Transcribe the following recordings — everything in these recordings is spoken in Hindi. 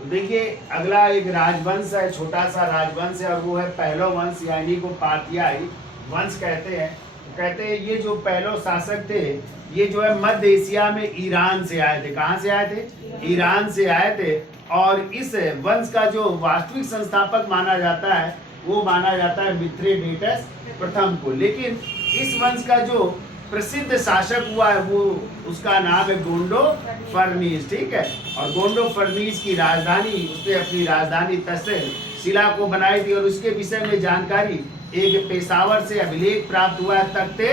तो देखिए अगला एक राजवंश है, छोटा सा राजवंश है, और वो है पहलो वंश, यानी को पातियाई वंश कहते हैं। तो कहते हैं ये जो पहलो शासक थे, ये जो है मध्य एशिया में ईरान से आए थे। कहाँ से आए थे? ईरान से आए थे। और इस वंश का जो वास्तविक संस्थापक माना जाता है, वो माना जाता है मिथ्रेडेटस प्रथम को। लेकिन इस वंश का जो प्रसिद्ध शासक हुआ है, वो उसका नाम है गोंडो फर्नीस, ठीक है। और गोंडो फर्नीस की राजधानी, उसने अपनी राजधानी तक्षशिला को बनाई थी। और उसके विषय में जानकारी एक पेशावर से अभिलेख प्राप्त हुआ है, तख्ते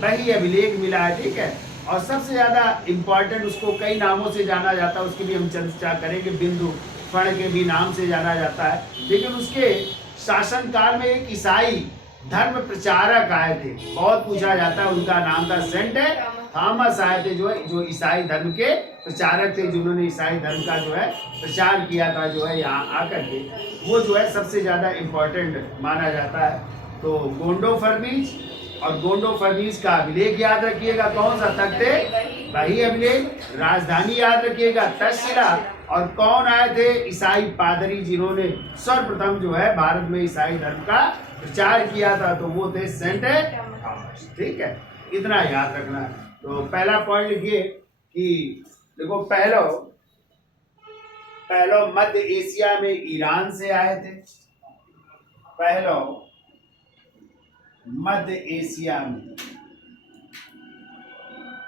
वही अभिलेख मिला है, ठीक है। और सबसे ज्यादा इम्पोर्टेंट, उसको कई नामों से जाना जाता है, उसकी भी हम चर्चा करेंगे। बिंदु फण के भी नाम से जाना जाता है। लेकिन उसके शासन काल में एक ईसाई धर्म प्रचारक आए थे, बहुत पूछा जाता है। उनका नाम था सेंट थॉमस आए थे, जो ईसाई धर्म के प्रचारक थे, जिन्होंने ईसाई धर्म का जो है प्रचार किया था, जो है यहाँ आकर के। वो जो है सबसे ज्यादा इम्पोर्टेंट माना जाता है। तो गोंडो फर्नीस, और गोंडो फर्नीस का अभिलेख याद रखिएगा, कौन सा? तख्ते वही अभिलेख। राजधानी याद रखिएगा तक्षशिला। और कौन आए थे? ईसाई पादरी, जिन्होंने सर्वप्रथम जो है भारत में ईसाई धर्म का प्रचार किया था, तो वो थे सेंट थॉमस, ठीक है। इतना याद रखना है। तो पहला पॉइंट लिखिए कि देखो पहलो मध्य एशिया में ईरान से आए थे। पहलो मध्य एशिया में,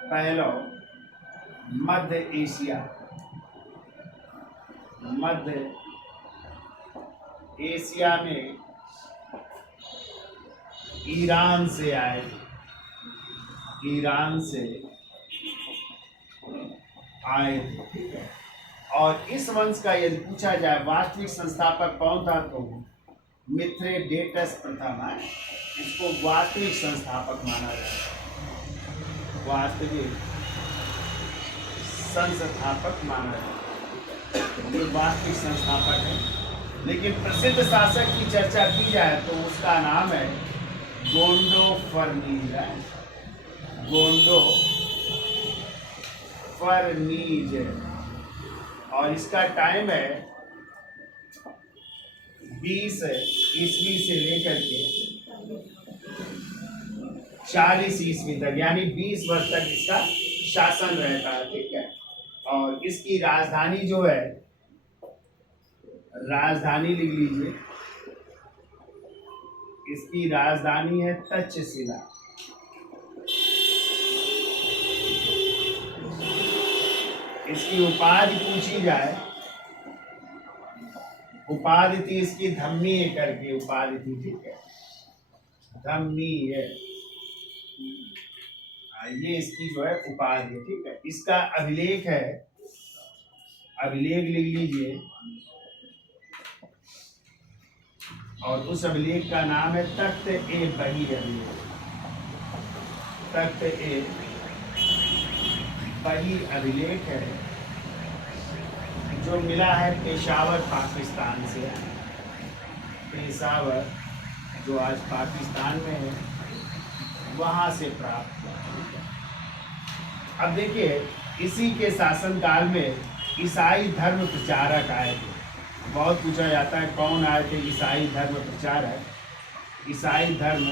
पहलो मध्य एशिया, मध्य एशिया में ईरान से आए, ईरान से आए थे, ठीक है। और इस वंश का यदि पूछा जाए वास्तविक संस्थापक कौन था, तो मिथ्रेडेटस प्रथम है। इसको वास्तविक संस्थापक माना जाता है, वास्तविक संस्थापक माना जाता है, ये वास्तविक संस्थापक है। लेकिन प्रसिद्ध शासक की चर्चा की जाए तो उसका नाम है गोंडो फर्नीज है, गोंडो फर्नीज। और इसका टाइम है 20 ईस्वी से लेकर के 40 ईस्वी तक, यानी 20 वर्ष तक इसका शासन रहता है, ठीक है। और इसकी राजधानी जो है, राजधानी लिख लीजिए, इसकी राजधानी है तक्षशिला। इसकी उपाधि पूछी जाए, उपाधि थी इसकी धम्मी करके उपाधि थी, ठीक है, धम्मी है। ये इसकी जो है उपाधि है, ठीक है। इसका अभिलेख है, अभिलेख लिख लीजिए, और उस अभिलेख का नाम है तख्त ए बही अभिलेख, तख्त ए बही अभिलेख है, जो मिला है पेशावर पाकिस्तान से। पेशावर जो आज पाकिस्तान में है, वहाँ से प्राप्त हुआ। अब देखिए इसी के शासनकाल में ईसाई धर्म प्रचारक आए थे। बहुत पूछा जाता है कौन आए थे ईसाई धर्म प्रचारक। ईसाई धर्म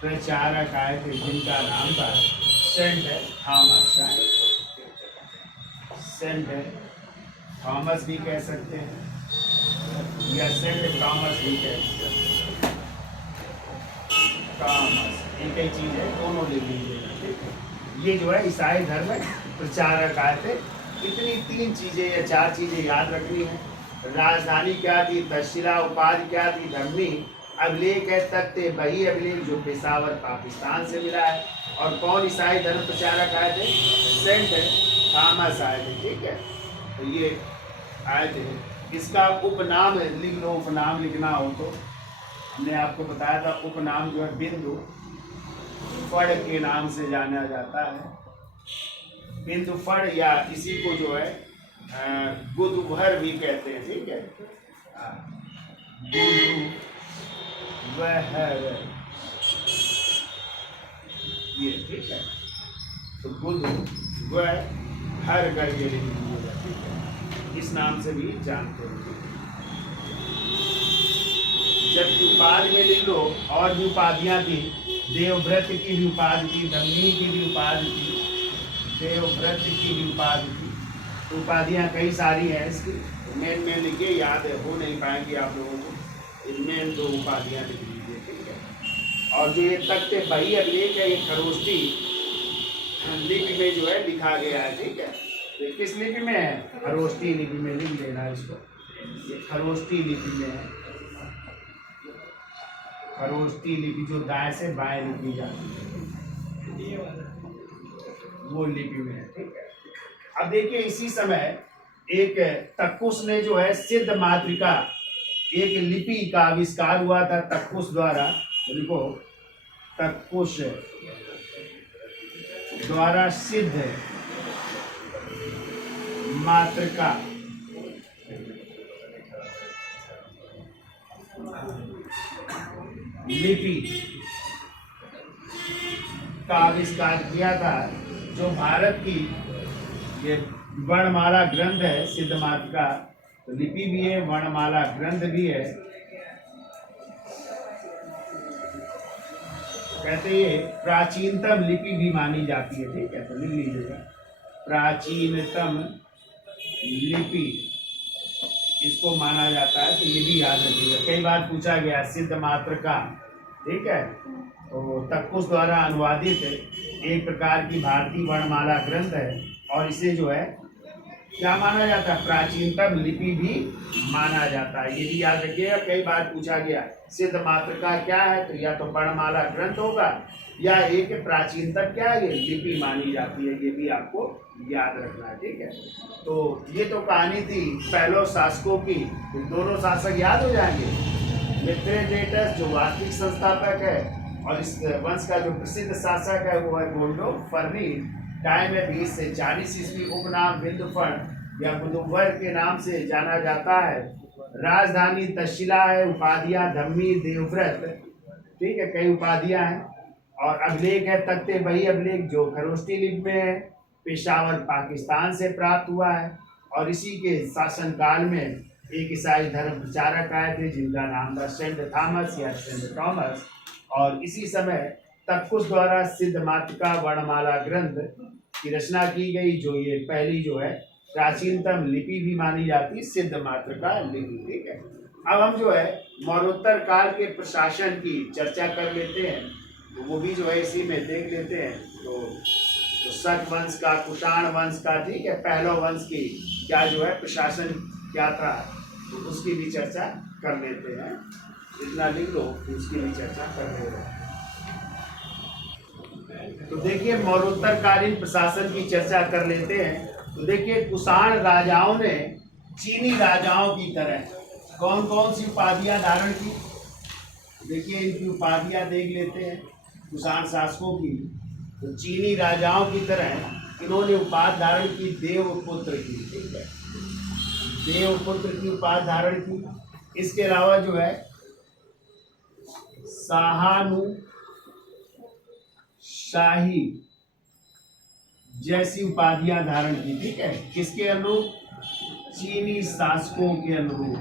प्रचारक आए थे जिनका नाम था सेंट थॉमस। सेंट थॉमस भी कह सकते हैं या सेंट थॉमस भी कह सकते हैं। थॉमस एक ही चीज है, दोनों लिख लीजिएगा। ये जो है ईसाई धर्म प्रचारक आए थे। इतनी 3 चीजें या 4 चीजें याद रखनी है। राजधानी क्या थी? तक्षशिला। उपाधि क्या थी? धम्मी। अभिलेख है तख्ते बही अभिलेख, जो पेशावर पाकिस्तान से मिला है। और कौन ईसाई धर्म प्रचारक आए थे? सेंट थॉमस आए थे, ठीक है। तो ये आए थे। इसका उपनाम लिख लो, उपनाम लिखना हो तो। हमने आपको बताया था उपनाम जो है बिंदु फड़ के नाम से जाना जाता है। बिंदु फड़, या इसी को जो है गुदभर भी कहते हैं, ठीक है। गुदभर, ये ठीक है। तो गुदभर करके लिख लीजिएगा, ठीक है। इस नाम से भी जानते हैं। जब उपाधि में लिख लो, और भी उपाधियां थी, देवव्रत की भी उपाधि थी, धमनी की भी उपाधि थी, देवव्रत की भी उपाधि थी। उपाधियां कई सारी हैं इसकी, मेन में लिखिए, याद हो नहीं पाएंगे आप लोगों को, इनमें 2 उपाधियां लिख लीजिए, ठीक है। और जो ये तख्ते बही अभिलेख है, ये खरोष्टी लिपि में जो है लिखा गया है, ठीक है। तो किस लिपि में है? खरोष्टी लिपि में लिख लेना इसको, ये खरोष्टी लिपि में है। खरोष्टी लिपि जो दाएं से बाएं लिखी जाती है, वो लिपि में है, ठीक है। अब देखिए, इसी समय एक तक्कुश ने जो है सिद्ध मातृका, एक लिपि का आविष्कार हुआ था तक्कुश द्वारा। देखो, तक्कुश द्वारा सिद्ध मातृका लिपि का आविष्कार किया था, जो भारत की ये वर्णमाला ग्रंथ है। सिद्ध मातृका तो लिपि भी है, वर्णमाला ग्रंथ भी है। कहते ये प्राचीनतम लिपि भी मानी जाती है, ठीक है, तो लिख लीजिएगा, प्राचीनतम लिपि इसको माना जाता है, तो ये भी याद रखिएगा। कई बार पूछा गया सिद्ध मातृका, ठीक है। तो तक्कुश द्वारा अनुवादित एक प्रकार की भारतीय वर्णमाला ग्रंथ है, और इसे जो है क्या माना जाता है? प्राचीनतम लिपि भी माना जाता है। ये भी याद रखिएगा, कई बार पूछा गया सिद्ध मातृका क्या है, तो या तो वर्णमाला ग्रंथ होगा, या एक प्राचीनतम क्या है, ये लिपि मानी जाती है। ये भी आपको याद रखना है, ठीक है। तो ये तो कहानी थी पहले शासकों की। तो दोनों शासक याद हो जाएंगे। मिथ्रेडेटस जो वास्तविक संस्थापक है, और इस वंश का जो प्रसिद्ध शासक है वो है गोल्डो फर्नी। टाइम है 20 से 40 ईस्वी। उपनाम बिंदुफण या बुधुवर के नाम से जाना जाता है। राजधानी तक्षशिला है। उपाधियां धम्मी, देवव्रत, ठीक है, कई उपाधियां हैं। और अभिलेख है तख्ते बही अभिलेख, जो खरोष्टी लिपि में है। पेशावर पाकिस्तान से प्राप्त हुआ है। और इसी के शासनकाल में एक ईसाई धर्म प्रचारक आए थे, जिनका नाम था सेंट थॉमस या सेंट थॉमस। और इसी समय तक्कुश द्वारा सिद्ध मातृका वर्णमाला ग्रंथ की रचना की गई, जो ये पहली जो है प्राचीनतम लिपि भी मानी जाती, सिद्ध मातृका लिपि, ठीक है। अब हम जो है मौर्योत्तर काल के प्रशासन की चर्चा कर लेते हैं, तो वो भी जो है इसी में देख लेते हैं। तो शक वंश का, कुषाण वंश का, ठीक है, पहलो वंश की क्या जो है प्रशासन क्या था, तो उसकी भी चर्चा कर लेते हैं। इतना लिख लो, उसकी भी चर्चा कर रहे हैं। तो देखिए, मौर्योत्तरकालीन प्रशासन की चर्चा कर लेते हैं। तो देखिए, कुषाण राजाओं ने चीनी राजाओं की तरह कौन कौन सी उपाधियां धारण की, देखिए इनकी उपाधियां देख लेते हैं कुषाण शासकों की। तो चीनी राजाओं की तरह इन्होंने उपाधि धारण की देवपुत्र की, ठीक है, देवपुत्र की उपाधि धारण की। इसके अलावा जो है शाहानु शाही जैसी उपाधियां धारण की, ठीक है, किसके अनुरूप? चीनी शासकों के अनुरूप,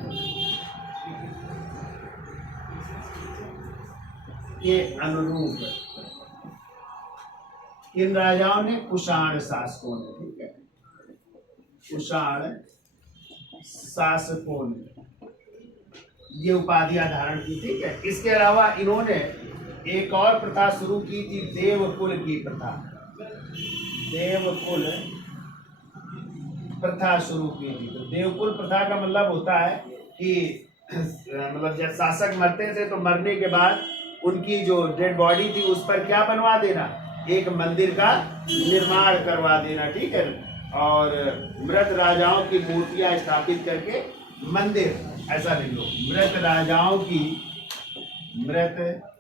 के अनुरूप। किन राजाओं ने? कुषाण शासकों ने, ठीक है, कुषाण शासकों ने ये उपाधियां धारण की, ठीक है। इसके अलावा इन्होंने एक और प्रथा शुरू की थी, देवकुल की प्रथा। देवकुल प्रथा शुरू की थी। तो देवकुल प्रथा का मतलब होता है कि मतलब जब शासक मरते थे तो मरने के बाद उनकी जो डेड बॉडी थी उस पर क्या बनवा देना? एक मंदिर का निर्माण करवा देना, ठीक है। और मृत राजाओं की मूर्तियां स्थापित करके मंदिर, ऐसा लिख लो, मृत राजाओं की मूर्तियां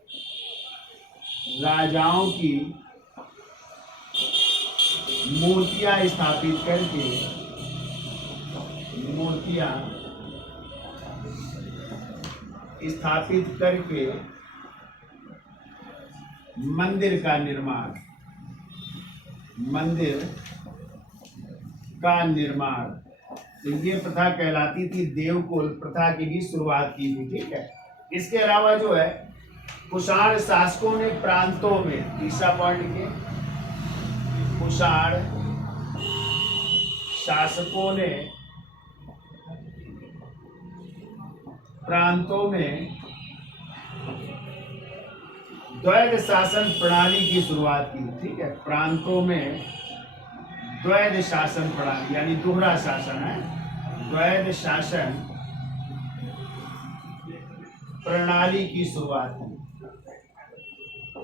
स्थापित करके मंदिर का निर्माण तो ये प्रथा कहलाती थी देवकुल प्रथा की भी शुरुआत की थी। ठीक है, इसके अलावा जो है कुषाण शासकों ने प्रांतों में, तीसरा पॉइंट के, कुषाण शासकों ने प्रांतों में द्वैध शासन प्रणाली की शुरुआत की। ठीक है, प्रांतों में द्वैध शासन प्रणाली यानी दोहरा शासन है, द्वैध शासन प्रणाली की शुरुआत की।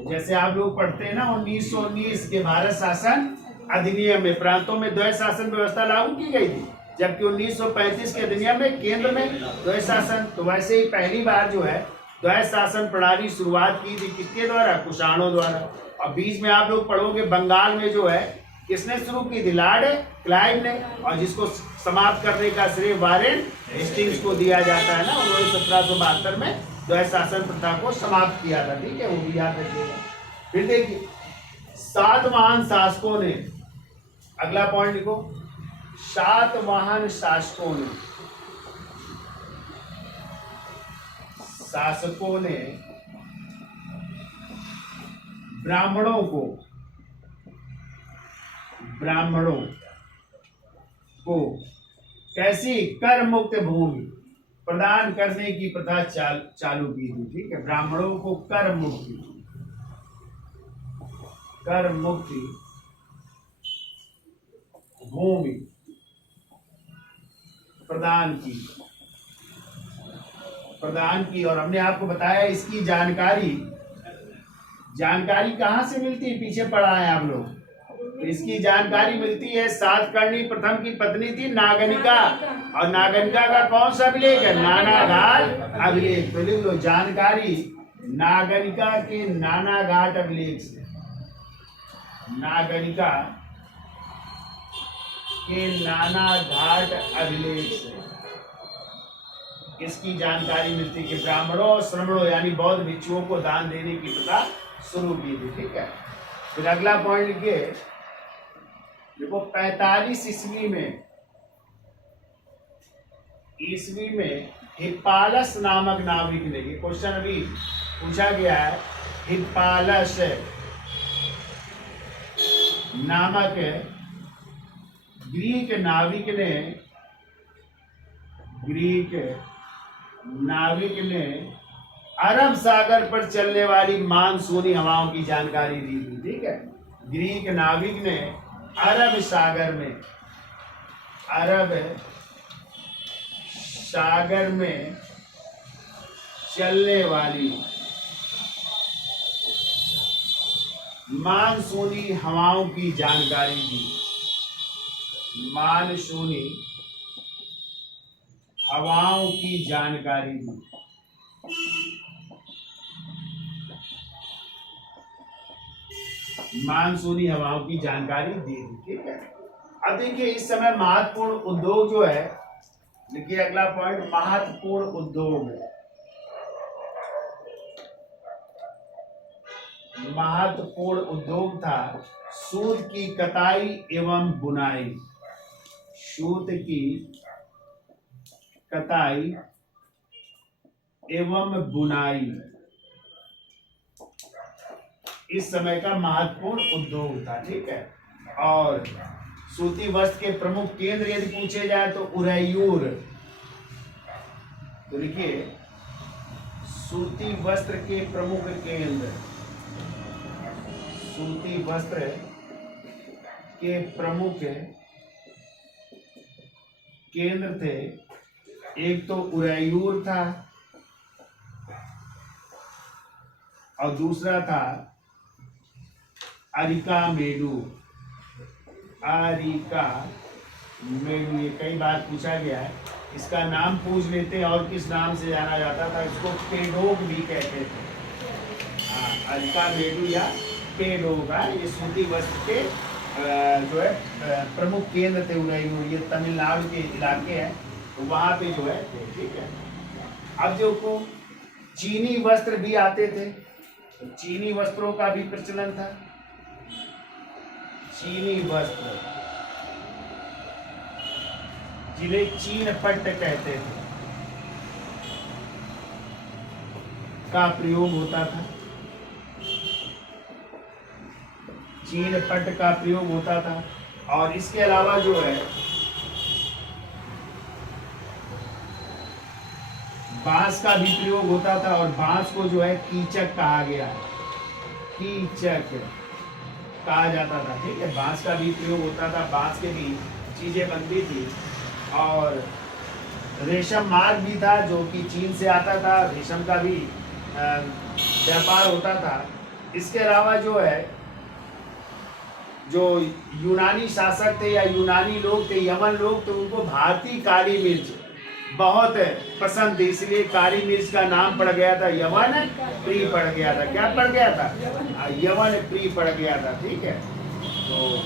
जैसे आप लोग पढ़ते हैं ना 1919 के भारत शासन अधिनियम में प्रांतों में द्वैध शासन व्यवस्था लागू की गई थी, जबकि 1935 के अधिनियम में केंद्र में द्वैध शासन। तो वैसे ही पहली बार जो है द्वैध शासन प्रणाली शुरुआत की थी किसके द्वारा? कुषाणों द्वारा। और बीच में आप लोग पढ़ोगे बंगाल में जो है किसने शुरू की थी? लॉर्ड क्लाइव ने, और जिसको समाप्त करने का श्रेय वारेन हेस्टिंग्स को दिया जाता है ना। उन्होंने 1772 में द्वैध शासन प्रथा को समाप्त किया था। ठीक है, वो भी याद रखिएगा। फिर देखिए 7 महान शासकों ने, अगला पॉइंट लिखो, 7 महान शासकों ने ब्राह्मणों को कैसी कर मुक्त भूमि प्रदान करने की प्रथा चालू की थी। ठीक है, ब्राह्मणों को कर मुक्ति भूमि प्रदान की। और हमने आपको बताया इसकी जानकारी कहाँ से मिलती है? पीछे पढ़ा है आप लोग। तो इसकी जानकारी मिलती है सातकर्णी प्रथम की पत्नी थी नागनिका, और नागनिका का कौन सा अभिलेख है? नानाघाट अभिलेख। तो लिख लो जानकारी नागनिका के नानाघाट अभिलेख से, नागनिका के नानाघाट अभिलेख से इसकी जानकारी मिलती है कि ब्राह्मणों और श्रमणों यानी बौद्ध भिक्षुओं को दान देने की प्रथा शुरू की थी। ठीक है, फिर अगला पॉइंट लिखिए, देखो 45 ईस्वी में हिप्पालस नामक नाविक ने, ये क्वेश्चन अभी पूछा गया है, हिप्पालस नामक ग्रीक नाविक ने अरब सागर पर चलने वाली मानसूनी हवाओं की जानकारी दी थी। ठीक है, ग्रीक नाविक ने अरब सागर में चलने वाली मानसूनी हवाओं की जानकारी दी। मानसूनी हवाओं की जानकारी दी। मानसूनी हवाओं की जानकारी दी थी। ठीक है, अब देखिए इस समय महत्वपूर्ण उद्योग जो है, देखिए अगला पॉइंट, महत्वपूर्ण उद्योग। महत्वपूर्ण उद्योग था सूत की कताई एवं बुनाई। सूत की कताई एवं बुनाई इस समय का महत्वपूर्ण उद्योग था। ठीक है, और सूती वस्त्र के प्रमुख केंद्र यदि पूछे जाए तो उरैयूर। तो देखिए सूती वस्त्र के प्रमुख केंद्र, सूती वस्त्र के प्रमुख केंद्र थे, एक तो उरैयूर था और दूसरा था अरिकामेडु। अरिकामेडु ये कई बार पूछा गया है, इसका नाम पूछ लेते हैं और किस नाम से जाना जाता था, इसको पेडोग भी कहते थे। हाँ, अरिकामेडु या पेडोग। ये सूती वस्त्र के जो है प्रमुख केंद्र थे उरैयूर। ये तमिलनाडु के इलाके हैं, तो वहां पे जो है। ठीक है, अब जो को चीनी वस्त्र भी आते थे, तो चीनी वस्त्रों का भी प्रचलन था। चीनी वस्त्र जिन्हें चीन पट्ट कहते थे, का प्रयोग होता था। चीन पट्ट का प्रयोग होता था। और इसके अलावा जो है बांस का भी प्रयोग होता था, और बांस को जो है कीचक कहा गया, कीचक कहा जाता था। ठीक है, बांस का भी प्रयोग होता था, बांस के भी चीजें बनती थी। और रेशम मार्ग भी था जो कि चीन से आता था, रेशम का भी व्यापार होता था। इसके अलावा जो है जो यूनानी शासक थे या यूनानी लोग थे, यमन लोग, तो उनको भारतीय काली मिर्च बहुत पसंद थी, इसलिए काली मिर्च का नाम पड़ गया था यवन प्रिय पड़ गया था। क्या पड़ गया था? यवन प्रिय पड़ गया था। ठीक है, तो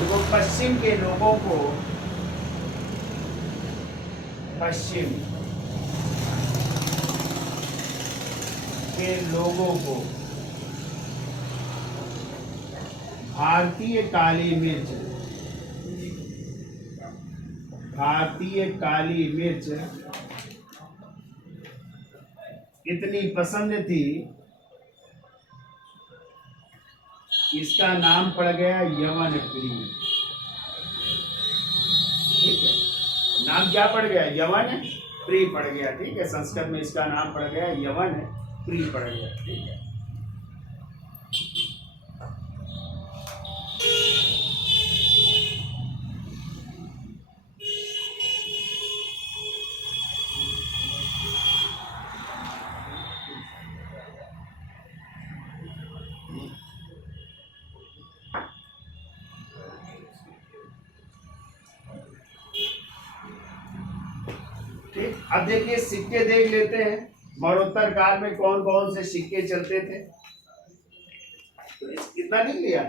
तो पश्चिम के लोगों को, पश्चिम के लोगों को भारतीय काली मिर्च, भारतीय काली मिर्च इतनी पसंद थी, इसका नाम पड़ गया यवन प्रिय। ठीक है, नाम क्या पड़ गया? यवन प्रिय पड़ गया। ठीक है, संस्कृत में इसका नाम पड़ गया यवन प्रिय पड़ गया। ठीक है, ठीक। अब देखिए सिक्के देख लेते हैं, मरणोत्तर काल में कौन कौन से सिक्के चलते थे। तो इतना नहीं लिया।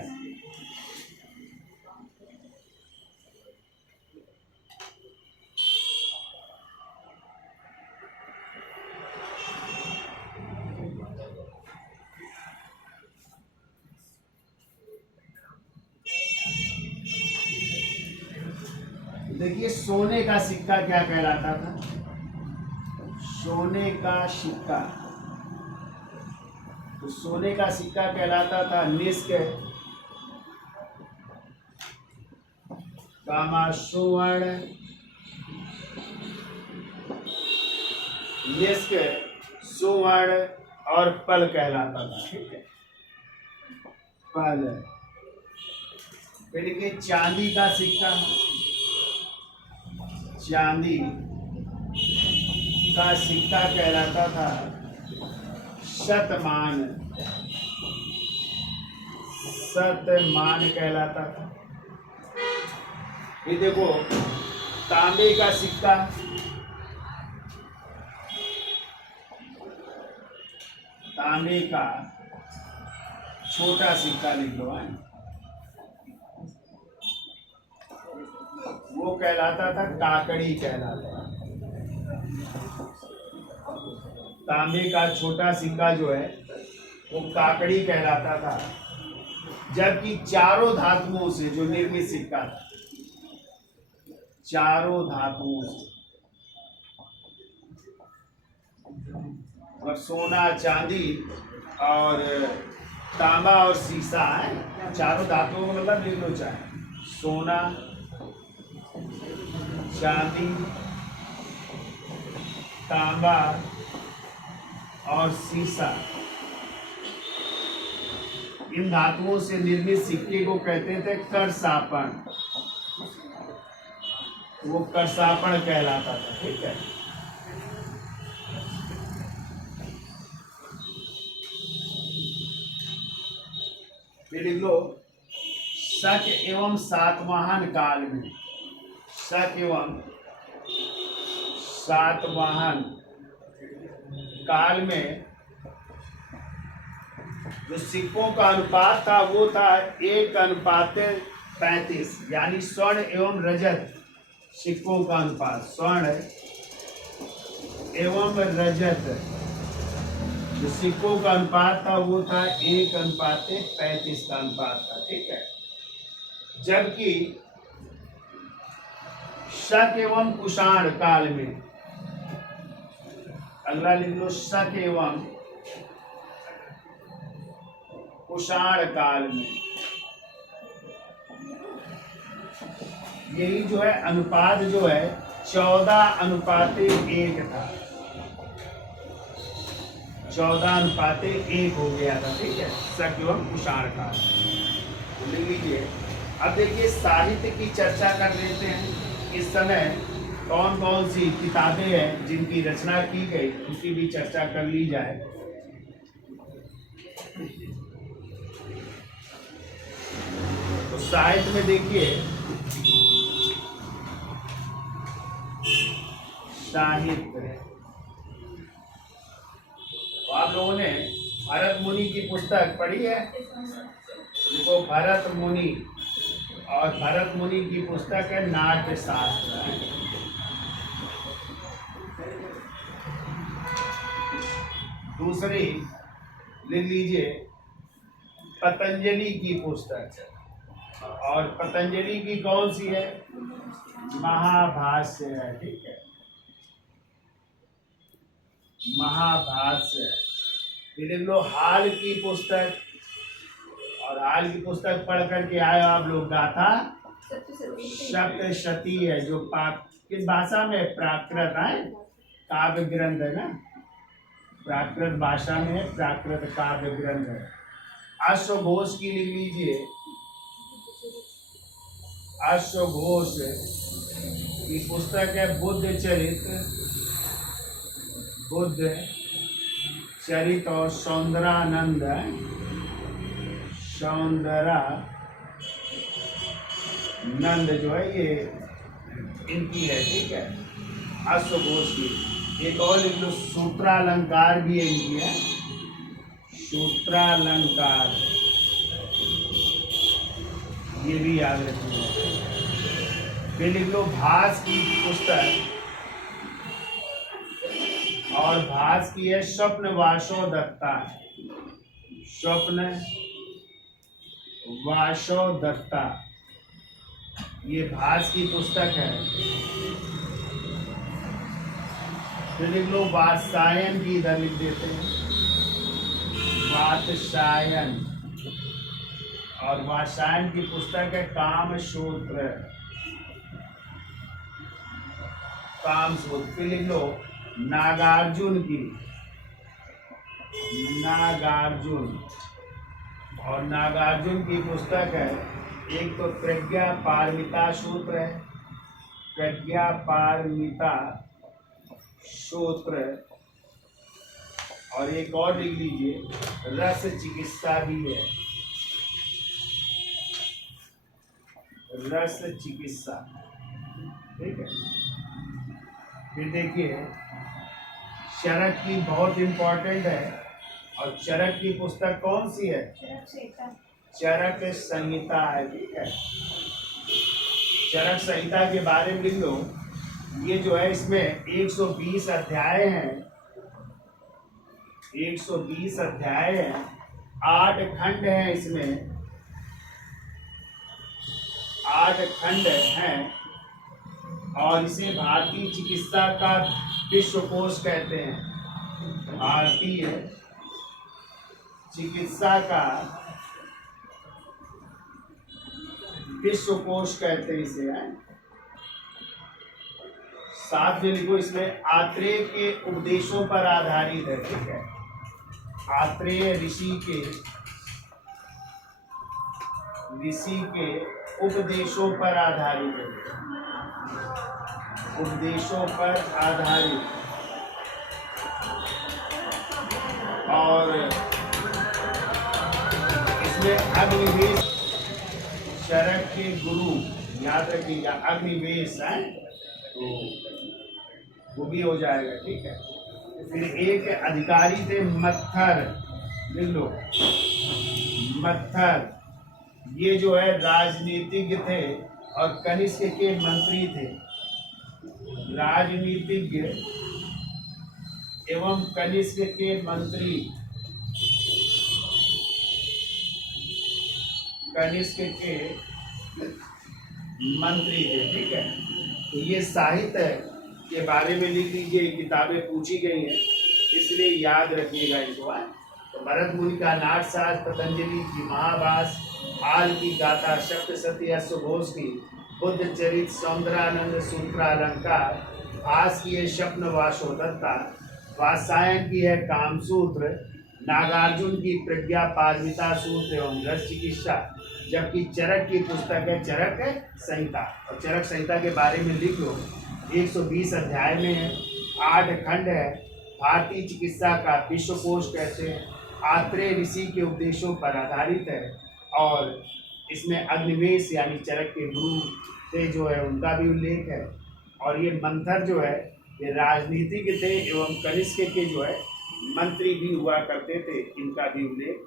देखिए सोने का सिक्का क्या कहलाता था? सोने का सिक्का, तो सोने का सिक्का कहलाता था निष्क, कामा सुवर्ण, निष्क, सुवर्ण और पल कहलाता था। ठीक है, पल। फिर देखिए चांदी का सिक्का, चांदी का सिक्का कहलाता था शतमान, शतमान कहलाता था। ये देखो तांबे का सिक्का, तांबे का छोटा सिक्का लिख लो है, वो कहलाता था काकड़ी कहलाता था। तांबे का छोटा सिक्का जो है वो काकड़ी कहलाता था। जबकि चारों धातुओं से जो निर्मित सिक्का था, चारों धातुओं से, और सोना, चांदी और तांबा और सीसा है, चारों धातुओं का मतलब लिख लो, चाहे सोना, चांदी, तांबा और सीसा, इन धातुओं से निर्मित सिक्के को कहते थे करसापण, वो करसापण कहलाता था। ठीक है, फिर लिख लो शक एवं सातवाहन काल में, शक एवं सातवाहन काल में जो सिक्कों का अनुपात था वो था 1:35, यानी स्वर्ण एवं रजत सिक्कों का अनुपात, स्वर्ण एवं रजत, जो सिक्कों का अनुपात था वो था 1:35 का अनुपात था, ठीक है। जबकि शक एवं कुषाण काल में, अगला लिख लो, शक एवं कुषाण काल में यही जो है अनुपात जो है 14:1 था, 14:1 हो गया था, ठीक है, शक एवं कुषाण काल। लिख लीजिए। अब देखिए साहित्य की चर्चा कर लेते हैं। इस समय कौन कौन सी किताबें हैं जिनकी रचना की गई, उसकी भी चर्चा कर ली जाए। तो साहित्य में देखिए, साहित्य तो आप लोगों ने भरत मुनि की पुस्तक पढ़ी है। देखो भरत मुनि, और भरत मुनि की पुस्तक है नाट्य शास्त्र। दूसरी लिख लीजिए पतंजलि की पुस्तक, और पतंजलि की कौन सी है? महाभाष्य है, ठीक है, महाभाष्य। फिर लिख लो हाल की पुस्तक, और हाल की पुस्तक पढ़ करके आए आप लोग, गाथा सप्तशती है, जो किस भाषा में? प्राकृत है, काव्य ग्रंथ है ना, प्राकृत भाषा में है, प्राकृत काव्य ग्रंथ है। अश्वघोष की लिख लीजिए, अश्वघोष की पुस्तक है बुद्ध चरित्र, बुद्ध चरित और सौंदरानंद, नंद जो है ये इनकी है, ठीक है, अश्वघोष की। एक और लिख लो सूत्रालंकार भी है इनकी है, सूत्रालंकार, ये भी याद रखिए। फिर लिख लो भास की पुस्तक, और भास की है स्वप्न वासो दत्ता, स्वप्न वासो दत्ता, ये भास की पुस्तक है। फिर लिख लो वात्सायन की, इधर लिख देते हैं वात्सायन, और वात्सायन की पुस्तक है कामसूत्र, कामसूत्र। फिर लिख लो नागार्जुन की, नागार्जुन, और नागार्जुन की पुस्तक है, एक तो प्रज्ञा पारमिता सूत्र है, प्रज्ञा पारमिता सूत्र, और एक और लिख लीजिए रस चिकित्सा भी है, रस चिकित्सा, ठीक है। फिर देखिए चरक की बहुत इंपॉर्टेंट है, और चरक की पुस्तक कौन सी है? चरक संहिता है, ठीक है। चरक संहिता के बारे में लिख लो, ये जो है इसमें 120 अध्याय हैं, 120 अध्याय हैं, 8 खंड हैं, इसमें 8 खंड हैं, और इसे भारतीय चिकित्सा का विश्वकोश कहते हैं, भारतीय चिकित्सा का विश्वकोश कहते हैं इसे, है। साथ में लिखो इसमें आत्रेय के उपदेशों पर आधारित है, ठीक है, आत्रेय ऋषि के उपदेशों पर आधारित है, उपदेशों पर आधारित। और इसमें अग्निवेश, चरक के गुरु याद रखिएगा, अग्निवेश है, तो वो भी हो जाएगा, ठीक है। फिर एक अधिकारी थे मत्थर, लिख लो मत्थर, ये जो है राजनीतिज्ञ थे और कनिष्क के मंत्री थे, राजनीतिज्ञ एवं कनिष्क के मंत्री, कनिष्क के मंत्री थे। ठीक है, तो ये साहित्य के बारे में लिख लीजिए, किताबें पूछी गई हैं इसलिए याद रखिएगा इनको। तो भरत मुनि का नाटशास्त्र, पतंजलि की महाभाष, आल की गाथा, सप्तशती, अश्वघोष की बुद्ध चरित, सौंदरानंद सूत्रालंकार, आस की है स्वप्न वासोदत्ता, वात्सायन की है कामसूत्र, नागार्जुन की प्रज्ञा पारमिता सूत्र एवं रस चिकित्सा, जबकि चरक की पुस्तक है चरक संहिता। और चरक संहिता के बारे में लिख लो, 120 अध्याय में है, 8 खंड है, भारतीय चिकित्सा का विश्वकोश कहते हैं, आत्रेय ऋषि के उपदेशों पर आधारित है और इसमें अग्निवेश यानी चरक के गुरु थे जो है उनका भी उल्लेख है। और ये मंथर जो है ये राजनीतिक थे एवं कनिष्क के जो है मंत्री भी हुआ करते थे, इनका भी उल्लेख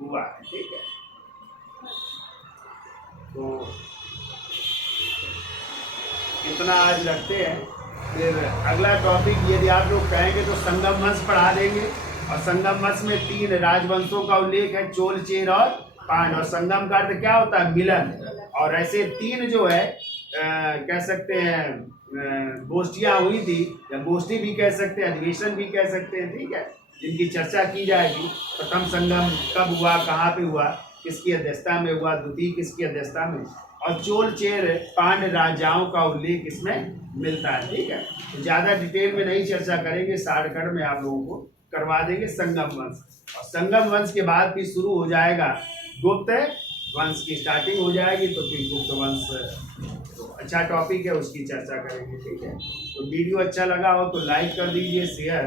हुआ है। ठीक है, तो इतना आज रखते हैं। फिर अगला टॉपिक यदि आप लोग कहेंगे तो संगम वंश पढ़ा देंगे। और संगम वंश में 3 राजवंशों का उल्लेख है, चोल, चेर और पांड्य। और संगम का अर्थ क्या होता है? मिलन। और ऐसे 3 जो है कह सकते हैं गोष्ठियाँ हुई थी, या गोष्ठी भी कह सकते हैं, अधिवेशन भी कह सकते हैं। ठीक है, जिनकी चर्चा की जाएगी। प्रथम संगम कब हुआ, कहाँ पे हुआ, किसकी अध्यक्षता में हुआ, द्वितीय किसकी अध्यक्षता में, और चोल, चेर, पांड्य राजाओं का उल्लेख इसमें मिलता है। ठीक है, तो ज़्यादा डिटेल में नहीं चर्चा करेंगे, शॉर्टकट में आप लोगों को करवा देंगे संगम वंश। और संगम वंश के बाद फिर शुरू हो जाएगा गुप्त वंश की स्टार्टिंग हो जाएगी, तो फिर गुप्त वंश तो अच्छा टॉपिक है, उसकी चर्चा करेंगे। ठीक है, तो वीडियो अच्छा लगा हो तो लाइक कर दीजिए, शेयर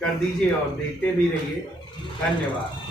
कर दीजिए और देखते भी रहिए। धन्यवाद।